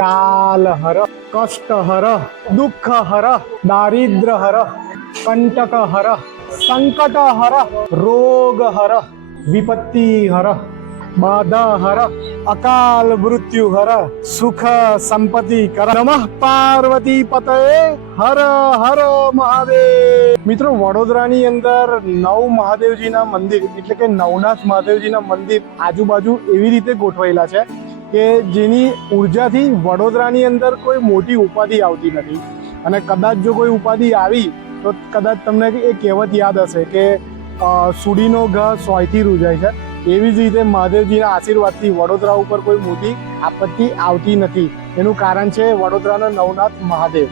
કાલ હર, કષ્ટ હર, દુઃખ હર, દારિદ્ર હર, કંટક હર, સંકટ હર, રોગ હર, વિપત્તિ હર, બાધા હર, અકાલ મૃત્યુ હર, સુખ સંપત્તિ કર. નમઃ પાર્વતી પતયે હર હર મહાદેવ. મિત્રો, વડોદરાની અંદર નવ મહાદેવજીના મંદિર એટલે કે નવનાથ મહાદેવજીના મંદિર આજુબાજુ એવી રીતે ગોઠવાયેલા છે કે જેની ઉર્જાથી વડોદરાની અંદર કોઈ મોટી ઉપાધિ આવતી નથી. અને કદાચ જો કોઈ ઉપાધિ આવી તો કદાચ તમને એ કહેવત યાદ હશે કે સુડીનો ઘા સોયથી રૂજાય છે. એવી જ રીતે મહાદેવજીના આશીર્વાદથી વડોદરા ઉપર કોઈ મોટી આપત્તિ આવતી નથી. એનું કારણ છે વડોદરાના નવનાથ મહાદેવ.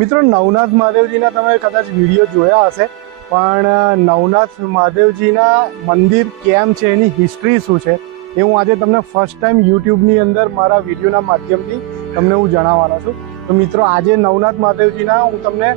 મિત્રો, નવનાથ મહાદેવજીના તમે કદાચ વિડીયો જોયા હશે, પણ નવનાથ મહાદેવજીના મંદિર કેમ છે, એની હિસ્ટ્રી શું છે, એ હું આજે તમને ફર્સ્ટ ટાઈમ યુટ્યુબની અંદર મારા વિડીયોના માધ્યમથી તમને હું જણાવવાનો છું. તો મિત્રો, આજે નવનાથ મહાદેવજીના હું તમને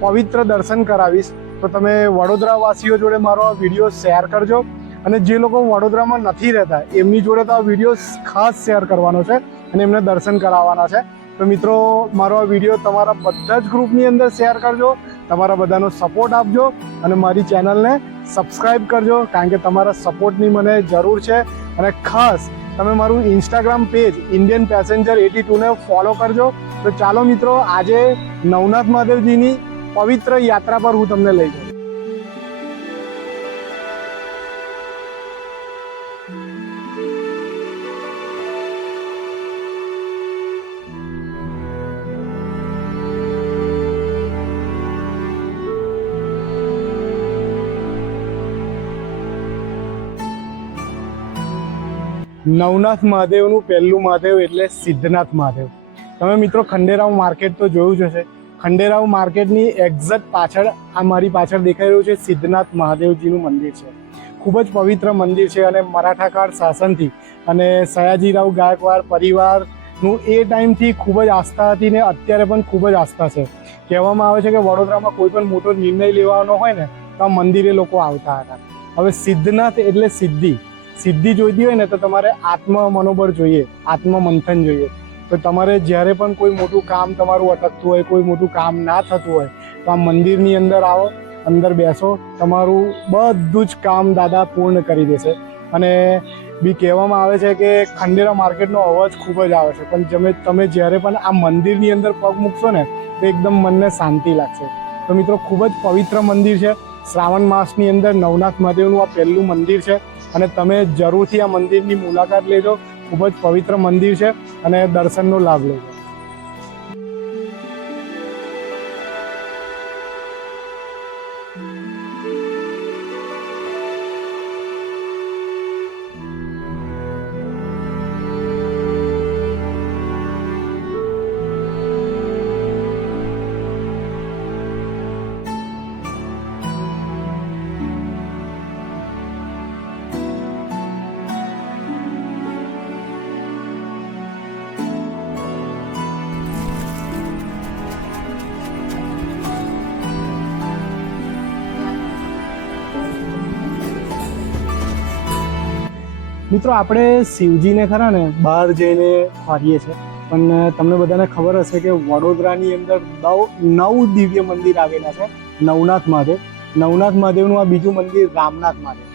પવિત્ર દર્શન કરાવીશ. તો તમે વડોદરાવાસીઓ જોડે મારો આ વિડીયો શેર કરજો. અને જે લોકો વડોદરામાં નથી રહેતા એમની જોડે તો આ વિડીયો ખાસ શેર કરવાનો છે અને એમને દર્શન કરાવવાના છે. તો મિત્રો, મારો આ વિડીયો તમારા બધા જ ગ્રુપની અંદર શેર કરજો. તમારા બધાનો સપોર્ટ આપજો અને મારી ચેનલને સબસ્ક્રાઈબ કરજો, કારણ કે તમારા સપોર્ટની મને જરૂર છે. અને ખાસ તમે મારું ઇન્સ્ટાગ્રામ પેજ ઇન્ડિયન પેસેન્જર 82 ને ફોલો કરજો. તો ચાલો મિત્રો, આજે નવનાથ મહાદેવજીની પવિત્ર યાત્રા પર હું તમને લઈ જાઉં. નવનાથ મહાદેવનું પહેલું મહાદેવ એટલે સિદ્ધનાથ મહાદેવ. તમે મિત્રો ખંડેરાવ માર્કેટ તો જોયું જ હશે. ખંડેરાવ માર્કેટની એક્ઝેક્ટ પાછળ આ મારી પાછળ દેખાઈ રહ્યું છે સિદ્ધનાથ મહાદેવજીનું મંદિર છે. ખૂબ જ પવિત્ર મંદિર છે અને મરાઠા કાળ શાસનથી અને સયાજીરાવ ગાયકવાડ પરિવારનું એ ટાઈમથી ખૂબ જ આસ્થા હતી ને અત્યારે પણ ખૂબ જ આસ્થા છે. કહેવામાં આવે છે કે વડોદરામાં કોઈ પણ મોટો નિર્ણય લેવાનો હોય ને તો આ મંદિરે લોકો આવતા હતા. હવે સિદ્ધનાથ એટલે સિદ્ધિ જોઈતી હોય ને તો તમારે આત્મ મનોબળ જોઈએ, આત્મ મંથન જોઈએ. તો તમારે જ્યારે પણ કોઈ મોટું કામ તમારું અટકતું હોય, કોઈ મોટું કામ ના થતું હોય તો આ મંદિરની અંદર આવો, અંદર બેસો, તમારું બધું જ કામ દાદા પૂર્ણ કરી દેશે. અને બી કહેવામાં આવે છે કે ખંડેરા માર્કેટનો અવાજ ખૂબ જ આવે છે, પણ તમે જ્યારે પણ આ મંદિરની અંદર પગ મૂકશો ને તો એકદમ મનને શાંતિ લાગશે. તો મિત્રો, ખૂબ જ પવિત્ર મંદિર છે. શ્રાવણ માસની અંદર નવનાથ મહાદેવનું આ પહેલું મંદિર છે અને તમે જરૂરથી આ મંદિરની મુલાકાત લેજો. ખૂબ જ પવિત્ર મંદિર છે અને દર્શનનો લાભ લેજો. મિત્રો, આપણે શિવજીને ખરા ને બહાર જઈને ફરીએ છીએ, પણ તમને બધાને ખબર હશે કે વડોદરાની અંદર 9 દિવ્ય મંદિર આવેલા છે. નવનાથ મહાદેવ, નવનાથ મહાદેવનું આ બીજું મંદિર રામનાથ મહાદેવ.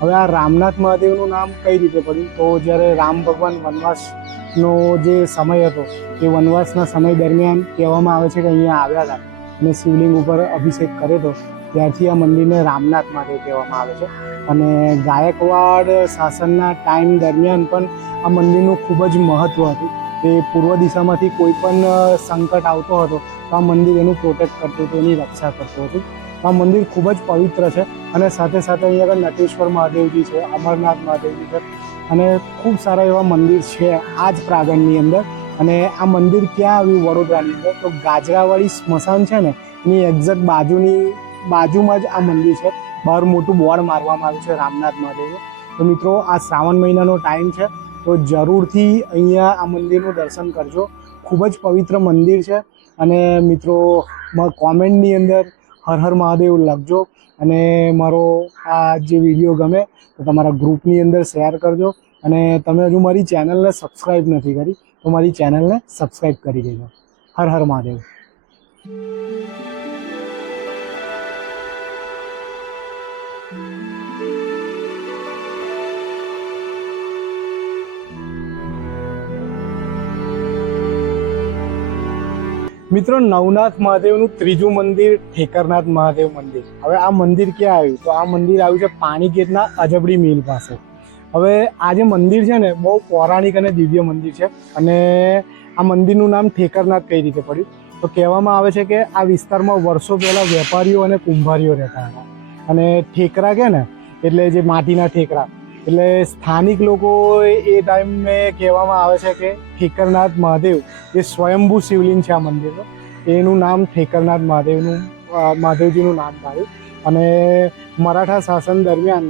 હવે આ રામનાથ મહાદેવનું નામ કઈ રીતે પડ્યું? તો જ્યારે રામ ભગવાન વનવાસનો જે સમય હતો એ વનવાસના સમય દરમિયાન કહેવામાં આવે છે કે અહીંયા આવ્યા હતા અને શિવલિંગ ઉપર અભિષેક કર્યો હતો, ત્યારથી આ મંદિરને રામનાથ મહાદેવ કહેવામાં આવે છે. અને ગાયકવાડ શાસનના ટાઈમ દરમિયાન પણ આ મંદિરનું ખૂબ જ મહત્ત્વ હતું. તે પૂર્વ દિશામાંથી કોઈ પણ સંકટ આવતો હતો તો આ મંદિર એનું પ્રોટેક્ટ કરતું હતું, એની રક્ષા કરતું હતું. આ મંદિર ખૂબ જ પવિત્ર છે અને સાથે સાથે અહીંયા આગળ નટેશ્વર મહાદેવજી છે, અમરનાથ મહાદેવજી છે અને ખૂબ સારા એવા મંદિર છે આ જ પ્રાંગણની અંદર. અને આ મંદિર ક્યાં આવ્યું વડોદરાની અંદર? તો ગાજરાવાડી સ્મશાન છે ને એની એક્ઝેક્ટ બાજુમાં જ આ મંદિર છે. બહાર મોટું બોર્ડ મારવામાં આવ્યું છે રામનાથ મહાદેવનું. તો મિત્રો, આ શ્રાવણ મહિનાનો ટાઈમ છે તો જરૂરથી અહીંયા આ મંદિરનું દર્શન કરજો. ખૂબ જ પવિત્ર મંદિર છે. અને મિત્રો કોમેન્ટની અંદર હર હર મહાદેવ લખજો અને મારો આ જે વિડીયો ગમે તો તમારા ગ્રુપની અંદર શેર કરજો. અને તમે હજુ મારી ચેનલને સબસ્ક્રાઈબ નથી કરી તો મારી ચેનલને સબસ્ક્રાઈબ કરી દેજો. હર હર મહાદેવ. મિત્રો નવનાથ મહાદેવનું ત્રીજું મંદિર ઠેકરનાથ મહાદેવ મંદિર. હવે આ મંદિર ક્યાં આવ્યું? તો આ મંદિર આવ્યું છે પાણીગેટના અજબડી મિલ પાસે. હવે આ જે મંદિર છે ને બહુ પૌરાણિક અને દિવ્ય મંદિર છે. અને આ મંદિરનું નામ ઠેકરનાથ કઈ રીતે પડ્યું? તો કહેવામાં આવે છે કે આ વિસ્તારમાં વર્ષો પહેલાં વેપારીઓ અને કુંભારીઓ રહેતા હતા. અને ઠેકરા કે ને એટલે જે માટીના ઠેકરા, એટલે સ્થાનિક લોકો એ ટાઈમે કહેવામાં આવે છે કે ઠેકરનાથ મહાદેવ જે સ્વયંભૂ શિવલિંગ છે આ મંદિરનું, એનું નામ ઠેકરનાથ મહાદેવજીનું નામ પાડ્યું. અને મરાઠા શાસન દરમિયાન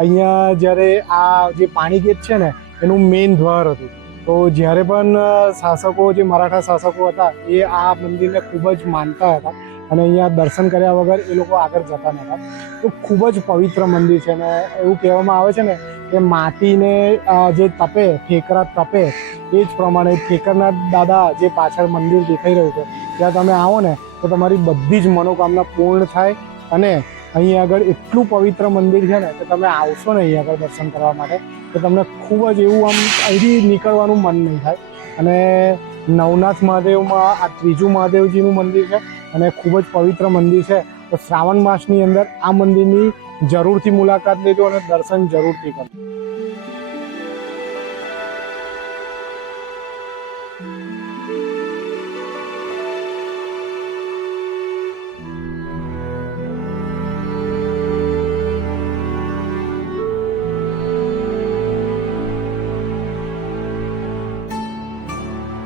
અહીંયા જ્યારે આ જે પાણીગેટ છે ને એનું મેઇન દ્વાર હતું. તો જ્યારે પણ શાસકો જે મરાઠા શાસકો હતા એ આ મંદિરને ખૂબ જ માનતા હતા અને અહીંયા દર્શન કર્યા વગર એ લોકો આગળ જતા નહોતા. તો ખૂબ જ પવિત્ર મંદિર છે. અને એવું કહેવામાં આવે છે ને કે માટીને જે તપે, ઠેકરા તપે, એ જ પ્રમાણે ઠેકરનાથ દાદા જે પાછળ મંદિર દેખાઈ રહ્યું છે ત્યાં તમે આવો ને તો તમારી બધી જ મનોકામના પૂર્ણ થાય. અને અહીં આગળ એટલું પવિત્ર મંદિર છે ને કે તમે આવશો ને અહીં આગળ દર્શન કરવા માટે તો તમને ખૂબ જ એવું આમ અહીંથી નીકળવાનું મન નહીં થાય. અને નવનાથ મહાદેવમાં આ ત્રીજું મહાદેવજીનું મંદિર છે અને ખૂબ જ પવિત્ર મંદિર છે. તો શ્રાવણ માસની અંદર આ મંદિરની જરૂરથી મુલાકાત લેજો અને દર્શન જરૂરથી કરજો.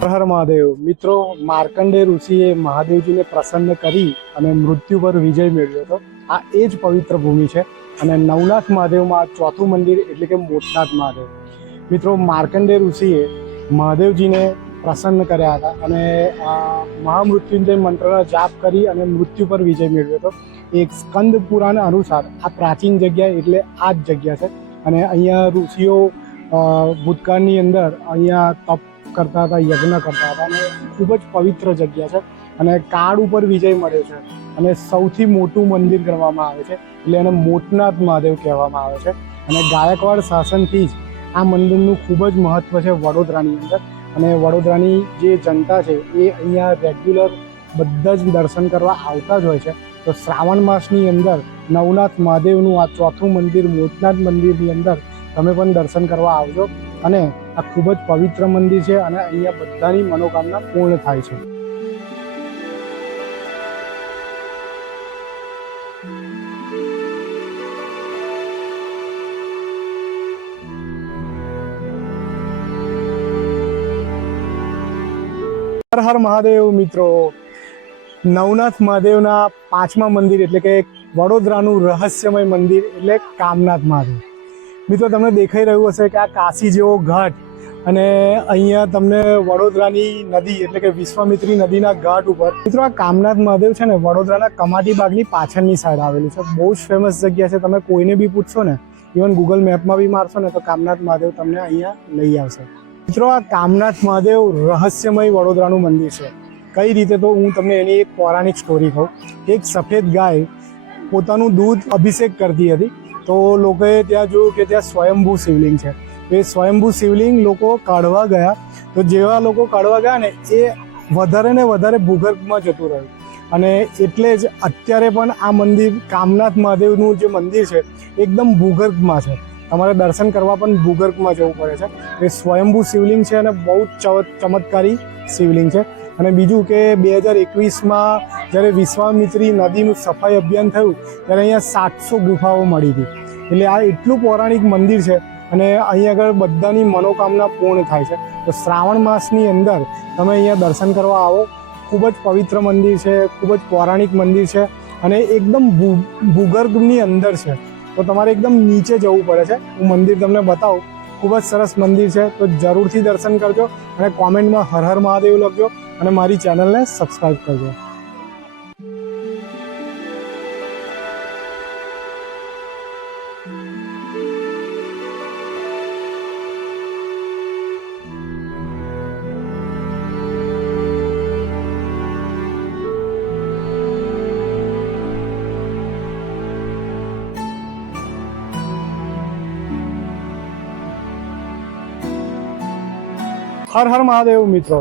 હર હર મહાદેવ. મિત્રો માર્કંડે ઋષિએ મહાદેવજીને પ્રસન્ન કરી અને મૃત્યુ પર વિજય મેળવ્યો હતો. આ એ જ પવિત્ર ભૂમિ છે. અને નવનાથ મહાદેવમાં ચોથું મંદિર એટલે કે મોટનાથ મહાદેવ. મિત્રો માર્કંડે ઋષિએ મહાદેવજીને પ્રસન્ન કર્યા હતા અને મહામૃત્યુંજય મંત્રનો જાપ કરી અને મૃત્યુ પર વિજય મેળવ્યો હતો. એક સ્કંદ પુરાણ અનુસાર આ પ્રાચીન જગ્યા એટલે આ જ જગ્યા છે. અને અહીંયા ઋષિઓ ભૂતકાળની અંદર અહીંયા તપ કરતા હતા, યજ્ઞ કરતા હતા. અને ખૂબ જ પવિત્ર જગ્યા છે અને કાળ ઉપર વિજય મળ્યો છે. અને સૌથી મોટું મંદિર ગણવામાં આવે છે એટલે એને મોટનાથ મહાદેવ કહેવામાં આવે છે. અને ગાયકવાડ શાસનથી જ આ મંદિરનું ખૂબ જ મહત્ત્વ છે વડોદરાની અંદર. અને વડોદરાની જે જનતા છે એ અહીંયા રેગ્યુલર બધા જ દર્શન કરવા આવતા જ હોય છે. તો શ્રાવણ માસની અંદર નવનાથ મહાદેવનું આ ચોથું મંદિર મોટનાથ મંદિરની અંદર તમે પણ દર્શન કરવા આવજો. અને આ ખૂબ જ પવિત્ર મંદિર છે અને અહીંયા બધાની મનોકામના પૂર્ણ થાય છે. હર હર મહાદેવ. મિત્રો નવનાથ મહાદેવના પાંચમા મંદિર એટલે કે વડોદરાનું રહસ્યમય મંદિર એટલે કામનાથ મહાદેવ. મિત્રો તમને દેખાઈ રહ્યું હશે કે આ કાશી જેવો ઘાટ અને અહીંયા તમને વડોદરાની નદી એટલે કે વિશ્વામિત્રી નદીના ઘાટ ઉપર મિત્રો આ કામનાથ મહાદેવ છે ને વડોદરાના કમાટી બાગની પાછળની સાઈડ આવેલું છે. બહુ જ ફેમસ જગ્યા છે. તમે કોઈને બી પૂછશો ને, ઇવન ગૂગલ મેપમાં બી મારશો ને તો કામનાથ મહાદેવ તમને અહીંયા લઈ આવશે. મિત્રો આ કામનાથ મહાદેવ રહસ્યમય વડોદરાનું મંદિર છે. કઈ રીતે? તો હું તમને એની એક પૌરાણિક સ્ટોરી કહું. એક સફેદ ગાય પોતાનું દૂધ અભિષેક કરતી હતી. તો લોકોએ ત્યાં જોયું કે ત્યાં સ્વયંભૂ શિવલિંગ છે. એ સ્વયંભૂ શિવલિંગ લોકો કાઢવા ગયા. તો જેવા લોકો કાઢવા ગયા ને એ વધારે ને વધારે ભૂગર્ભમાં જતું રહ્યું. અને એટલે જ અત્યારે પણ આ મંદિર કામનાથ મહાદેવનું જે મંદિર છે એકદમ ભૂગર્ભમાં છે. તમારે દર્શન કરવા પણ ભૂગર્ભમાં જવું પડે છે. એ સ્વયંભૂ શિવલિંગ છે અને બહુ જ ચમત્કારી શિવલિંગ છે. અને બીજું કે 2021માં જ્યારે વિશ્વામિત્રી નદીનું સફાઈ અભિયાન થયું ત્યારે અહીંયા 700 ગુફાઓ મળી હતી. એટલે આ એટલું પૌરાણિક મંદિર છે અને અહીંયા આગળ બધાની મનોકામના પૂર્ણ થાય છે. તો શ્રાવણ માસની અંદર તમે અહીંયા દર્શન કરવા આવો. ખૂબ જ પવિત્ર મંદિર છે, ખૂબ જ પૌરાણિક મંદિર છે અને એકદમ ભૂગર્ભની અંદર છે. તો તમારે એકદમ નીચે જવું પડે છે. હું મંદિર તમને બતાવું. ખૂબ જ સરસ મંદિર છે, તો જરૂરથી દર્શન કરજો અને કોમેન્ટમાં હર હર મહાદેવ લખજો અને મારી ચેનલને સબસ્ક્રાઈબ કરજો. હર હર મહાદેવ મિત્રો.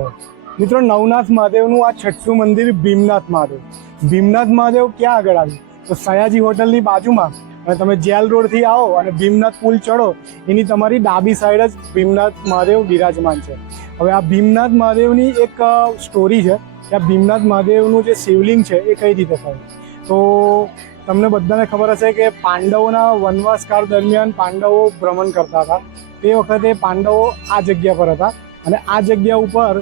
નવનાથ મહાદેવનું આ છઠ્ઠું મંદિર ભીમનાથ મહાદેવ. ભીમનાથ મહાદેવ ક્યાં આગળ આવ્યું? તો સયાજી હોટલની બાજુમાં, અને તમે જેલ રોડથી આવો અને ભીમનાથ પુલ ચડો, એની તમારી ડાબી સાઈડ જ ભીમનાથ મહાદેવ બિરાજમાન છે. હવે આ ભીમનાથ મહાદેવની એક સ્ટોરી છે કે આ ભીમનાથ મહાદેવનું જે શિવલિંગ છે એ કઈ રીતે થયું. તો તમને બધાને ખબર હશે કે પાંડવોના વનવાસકાળ દરમિયાન પાંડવો ભ્રમણ કરતા હતા. તે વખતે પાંડવો આ જગ્યા પર હતા અને આ જગ્યા ઉપર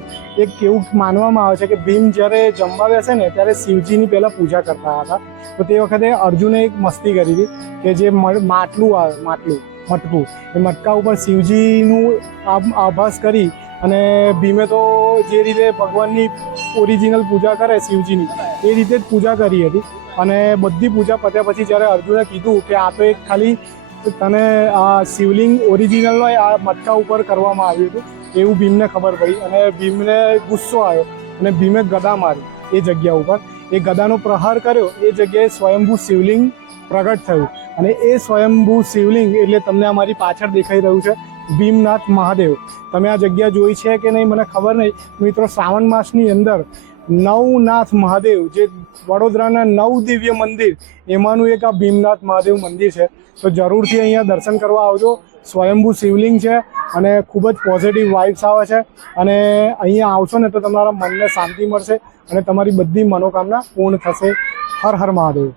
એક એવું માનવામાં આવે છે કે ભીમ જ્યારે જમવા બેસે ને ત્યારે શિવજીની પહેલાં પૂજા કરતા હતા. તો તે વખતે અર્જુને એક મસ્તી કરી હતી કે જે મટકું એ મટકા ઉપર શિવજીનું આભાસ કરી અને ભીમે તો જે રીતે ભગવાનની ઓરિજિનલ પૂજા કરે શિવજીની એ રીતે જ પૂજા કરી હતી. અને બધી પૂજા પત્યા પછી જ્યારે અર્જુને કીધું કે આ તો એક ખાલી તને આ શિવલિંગ ઓરિજિનલ હોય આ મટકા ઉપર કરવામાં આવ્યું હતું એવું ભીમને ખબર પડી અને ભીમને ગુસ્સો આવ્યો અને ભીમે ગદા મારી એ જગ્યા ઉપર. એ ગદાનો પ્રહાર કર્યો, એ જગ્યાએ સ્વયંભૂ શિવલિંગ પ્રગટ થયું અને એ સ્વયંભૂ શિવલિંગ એટલે તમને અમારી પાછળ દેખાઈ રહ્યું છે ભીમનાથ મહાદેવ. તમે આ જગ્યા જોઈ છે કે નહીં મને ખબર નહીં મિત્રો. શ્રાવણ માસની અંદર નવનાથ મહાદેવ જે વડોદરાના 9 દિવ્ય મંદિર એમાંનું એક આ ભીમનાથ મહાદેવ મંદિર છે. તો જરૂરથી અહીંયા દર્શન કરવા આવજો. સ્વયંભૂ શિવલિંગ છે અને ખૂબ જ પોઝિટિવ વાઇબ્સ આવે છે અને અહીંયા આવશો ને તો તમારા મનને શાંતિ મળશે અને તમારી બધી મનોકામના પૂર્ણ થશે. હર હર મહાદેવ.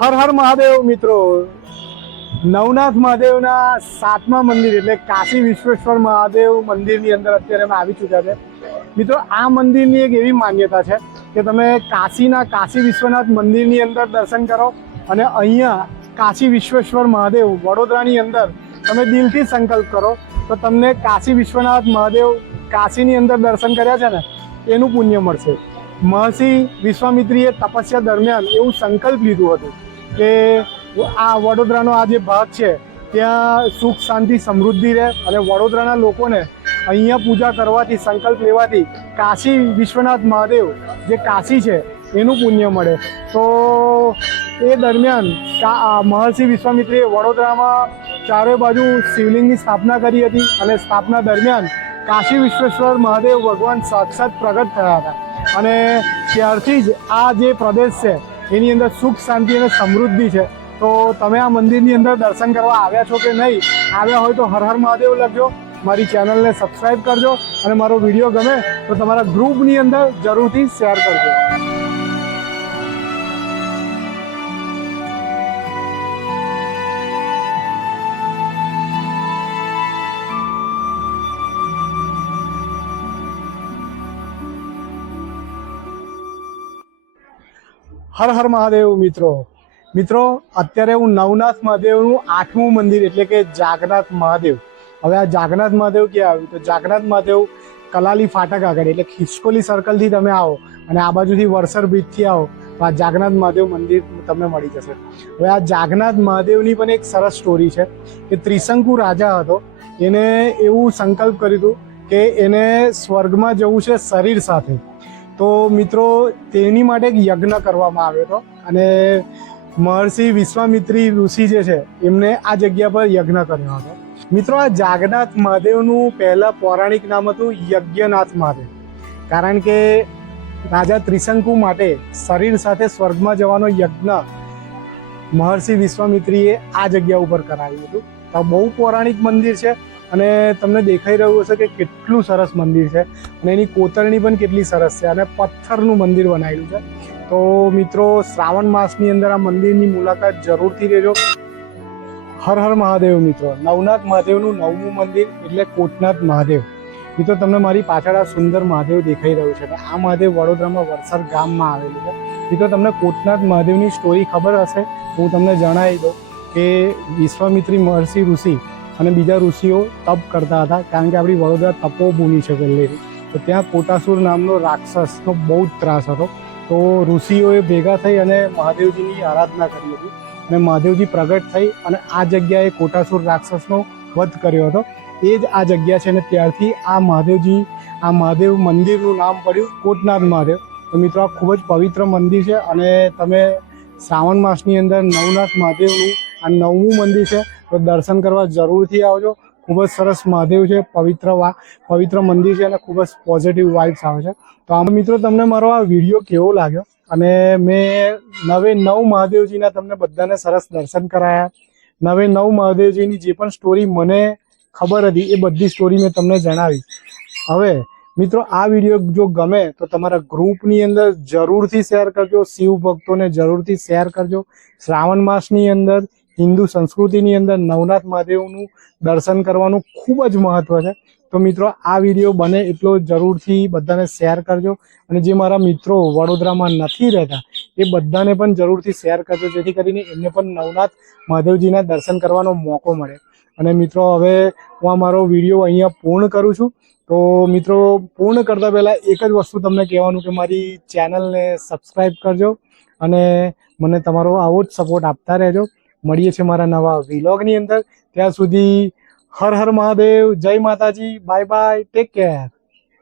હર હર મહાદેવ મિત્રો. નવનાથ મહાદેવના 7મા મંદિર એટલે કાશી વિશ્વેશ્વર મહાદેવ મંદિરની અંદર અત્યારે અમે આવી ચૂક્યા છે મિત્રો. આ મંદિરની એક એવી માન્યતા છે કે તમે કાશીના કાશી વિશ્વનાથ મંદિરની અંદર દર્શન કરો અને અહીંયા કાશી વિશ્વેશ્વર મહાદેવ વડોદરાની અંદર તમે દિલથી સંકલ્પ કરો તો તમને કાશી વિશ્વનાથ મહાદેવ કાશીની અંદર દર્શન કર્યા છે ને એનું પુણ્ય મળશે. મહર્ષિ વિશ્વામિત્રીએ તપસ્યા દરમિયાન એવું સંકલ્પ લીધું હતું કે આ વડોદરાનો આ જે ભાગ છે ત્યાં સુખ શાંતિ સમૃદ્ધિ રહે અને વડોદરાના લોકોને અહીંયા પૂજા કરવાથી સંકલ્પ લેવાથી કાશી વિશ્વનાથ મહાદેવ જે કાશી છે એનું પુણ્ય મળે. તો એ દરમિયાન મહર્ષિ વિશ્વામિત્રીએ વડોદરામાં ચારે બાજુ શિવલિંગની સ્થાપના કરી હતી અને સ્થાપના દરમિયાન કાશી વિશ્વેશ્વર મહાદેવ ભગવાન સાક્ષાત પ્રગટ થયા હતા અને ત્યારથી જ આ જે પ્રદેશ છે એની અંદર સુખ શાંતિ અને સમૃદ્ધિ છે. તો તમે આ મંદિરની અંદર દર્શન કરવા આવ્યા છો કે નહીં આવ્યા હોય તો હર હર મહાદેવ લખજો, મારી ચેનલને સબસ્ક્રાઈબ કરજો અને મારો વિડીયો ગમે તો તમારા ગ્રુપની અંદર જરૂરથી શેર કરજો. હર હર મહાદેવ મિત્રો અત્યારે હું નવનાથ મહાદેવનું 8મું મંદિર એટલે કે જાગનાથ મહાદેવ. હવે આ જાગનાથ મહાદેવ ક્યાં આવ્યું? તો જાગનાથ મહાદેવ કલાલી ફાટક આગળ એટલે ખિસકોલી સર્કલથી તમે આવો અને આ બાજુથી વરસર બીચથી આવો તો આ જાગનાથ મહાદેવ મંદિર તમને મળી જશે. હવે આ જાગનાથ મહાદેવની પણ એક સરસ સ્ટોરી છે કે ત્રિશંકુ રાજા હતો, એને એવું સંકલ્પ કર્યું હતું કે એને સ્વર્ગમાં જવું છે શરીર સાથે. તો મિત્રો તેની માટે એક યજ્ઞ કરવામાં આવ્યો હતો અને મહર્ષિ વિશ્વામિત્રી ઋષિ જે છે એમને આ જગ્યા પર યજ્ઞ કર્યો હતો. મિત્રો આ જાગનાથ મહાદેવનું પહેલા પૌરાણિક નામ હતું યજ્ઞનાથ મહાદેવ, કારણ કે રાજા ત્રિશંકુ માટે શરીર સાથે સ્વર્ગમાં જવાનો યજ્ઞ મહર્ષિ વિશ્વામિત્રીએ આ જગ્યા ઉપર કરાવ્યું હતું. તો બહુ પૌરાણિક મંદિર છે અને તમને દેખાઈ રહ્યું હશે કે કેટલું સરસ મંદિર છે અને એની કોતરણી પણ કેટલી સરસ છે અને પથ્થરનું મંદિર બનાવેલું છે. તો મિત્રો શ્રાવણ માસની અંદર આ મંદિરની મુલાકાત જરૂરથી લેજો. હર હર મહાદેવ મિત્રો. નવનાથ મહાદેવનું 9મું મંદિર એટલે કોટનાથ મહાદેવ. મિત્રો તમને મારી પાછળ આ સુંદર મહાદેવ દેખાઈ રહ્યું છે. આ મહાદેવ વડોદરામાં વરસદ ગામમાં આવેલું છે. મિત્રો તમને કોટનાથ મહાદેવની સ્ટોરી ખબર હશે, હું તમને જણાવી દઉં કે વિશ્વામિત્રી મહર્ષિ ઋષિ અને બીજા ઋષિઓ તપ કરતા હતા, કારણ કે આપણી વડોદરા તપોભૂમિ છે પહેલેથી. તો ત્યાં કોટાસુર નામનો રાક્ષસનો બહુ જ ત્રાસ હતો. તો ઋષિઓએ ભેગા થઈ અને મહાદેવજીની આરાધના કરી હતી અને મહાદેવજી પ્રગટ થઈ અને આ જગ્યાએ કોટાસુર રાક્ષસનો વધ કર્યો હતો. એ જ આ જગ્યા છે અને ત્યારથી આ મહાદેવ મંદિરનું નામ પડ્યું કોટનાથ મહાદેવ. તો મિત્રો આ ખૂબ જ પવિત્ર મંદિર છે અને તમે શ્રાવણ માસની અંદર નવનાથ મહાદેવનું આ 9મું મંદિર છે, તો દર્શન કરવા જરૂરથી આવજો. ખૂબ જ સરસ મહાદેવ છે, પવિત્ર મંદિર છે અને ખૂબ જ પોઝિટિવ વાઇબ્સ આવે છે. તો આમ મિત્રો તમને મારો આ વિડીયો કેવો લાગ્યો, અને મેં 9 મહાદેવજીના તમને બધાને સરસ દર્શન કરાયા. 9 મહાદેવજીની જે પણ સ્ટોરી મને ખબર હતી એ બધી સ્ટોરી મેં તમને જણાવી. હવે મિત્રો આ વિડીયો જો ગમે તો તમારા ગ્રુપની અંદર જરૂરથી શેર કરજો, શિવ ભક્તોને જરૂરથી શેર કરજો. શ્રાવણ માસની અંદર હિન્દુ સંસ્કૃતિની અંદર નવનાથ મહાદેવનું દર્શન કરવાનું ખૂબ જ મહત્વ છે. તો મિત્રો આ વિડીયો બને એટલો જરૂરથી બધાને શેર કરજો, અને જે મારા મિત્રો વડોદરામાં નથી રહેતા એ બધાને પણ જરૂરથી શેર કરજો, જેથી કરીને એમને પણ નવનાથ મહાદેવજીના દર્શન કરવાનો મોકો મળે. અને મિત્રો હવે હું આ મારો વિડીયો અહીંયા પૂર્ણ કરું છું. તો મિત્રો પૂર્ણ કરતાં પહેલાં એક જ વસ્તુ તમને કહેવાનું કે મારી ચેનલને સબસ્ક્રાઈબ કરજો અને મને તમારો આવો જ સપોર્ટ આપતા રહેજો. મળીએ છીએ મારા નવા વ્લોગની અંદર. ત્યાં સુધી હર હર મહાદેવ, જય માતાજી, બાય બાય, ટેક કેર.